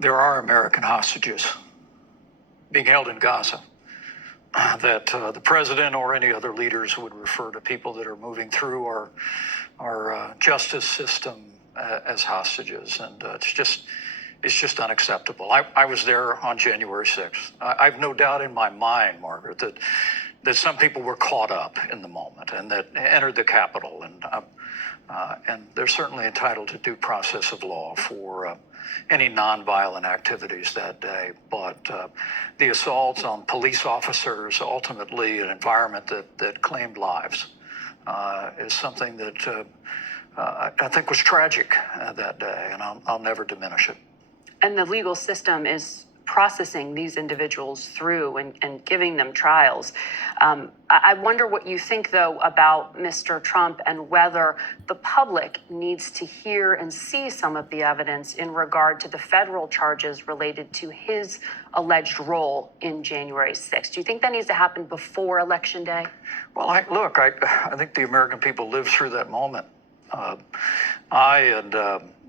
there are American hostages being held in Gaza that the president or any other leaders would refer to people that are moving through our justice system as hostages, and it's just unacceptable. I was there on January 6th. I've no doubt in my mind, Margaret, that some people were caught up in the moment and that entered the Capitol, and they're certainly entitled to due process of law for any nonviolent activities that day. But the assaults on police officers, ultimately an environment that claimed lives, is something that I think was tragic that day, and I'll never diminish it. And the legal system is processing these individuals through and giving them trials. I wonder what you think, though, about Mr. Trump and whether the public needs to hear and see some of the evidence in regard to the federal charges related to his alleged role in January 6th. Do you think that needs to happen before Election Day? Well, I think the American people lived through that moment. I and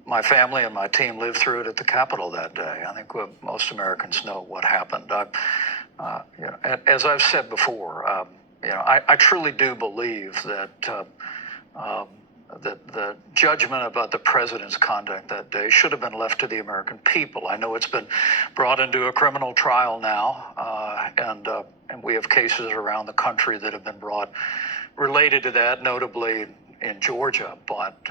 my family and my team lived through it at the Capitol that day. I think most Americans know what happened. As I've said before, I truly do believe that the judgment about the president's conduct that day should have been left to the American people. I know it's been brought into a criminal trial now, and we have cases around the country that have been brought related to that, notably in Georgia. But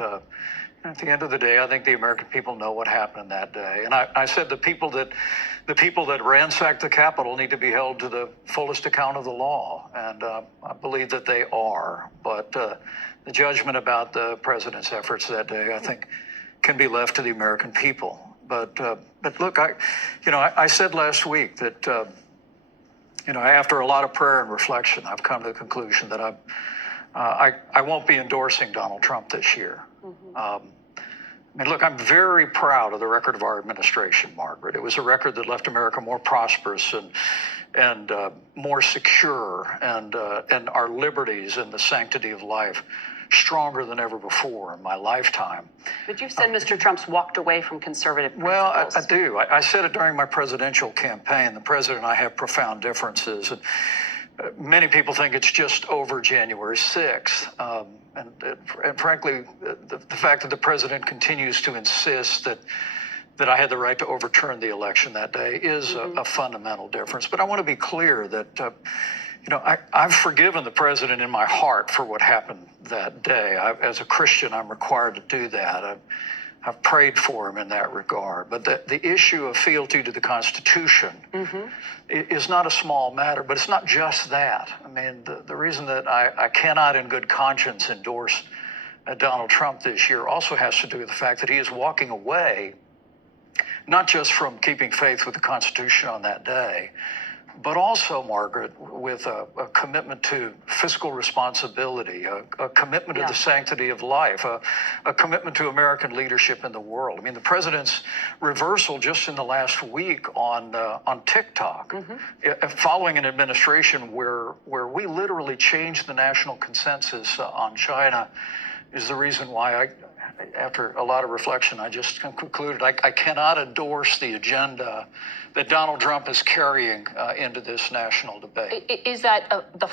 at the end of the day, I think the American people know what happened that day. And I said the people that ransacked the Capitol need to be held to the fullest account of the law, and I believe that they are. But the judgment about the president's efforts that day, I think, can be left to the American people. But look, I said last week that after a lot of prayer and reflection, I've come to the conclusion that I won't be endorsing Donald Trump this year. Look, I'm very proud of the record of our administration, Margaret. It was a record that left America more prosperous and more secure, and our liberties and the sanctity of life stronger than ever before in my lifetime. But you said Mr. Trump's walked away from conservative principles. Well, I do. I said it during my presidential campaign. The president and I have profound differences. And many people think it's just over January 6th. And frankly, the fact that the president continues to insist that I had the right to overturn the election that day is a fundamental difference. But I want to be clear that, I've forgiven the president in my heart for what happened that day. As a Christian, I'm required to do that. I've prayed for him in that regard. But the issue of fealty to the Constitution is not a small matter, but it's not just that. I mean, the reason that I cannot in good conscience endorse Donald Trump this year also has to do with the fact that he is walking away, not just from keeping faith with the Constitution on that day, but also, Margaret, with a commitment to fiscal responsibility, a commitment to the sanctity of life, a commitment to American leadership in the world. I mean, the president's reversal just in the last week on TikTok, following an administration where we literally changed the national consensus on China, is the reason why after a lot of reflection, I just concluded I cannot endorse the agenda that Donald Trump is carrying into this national debate. Is that the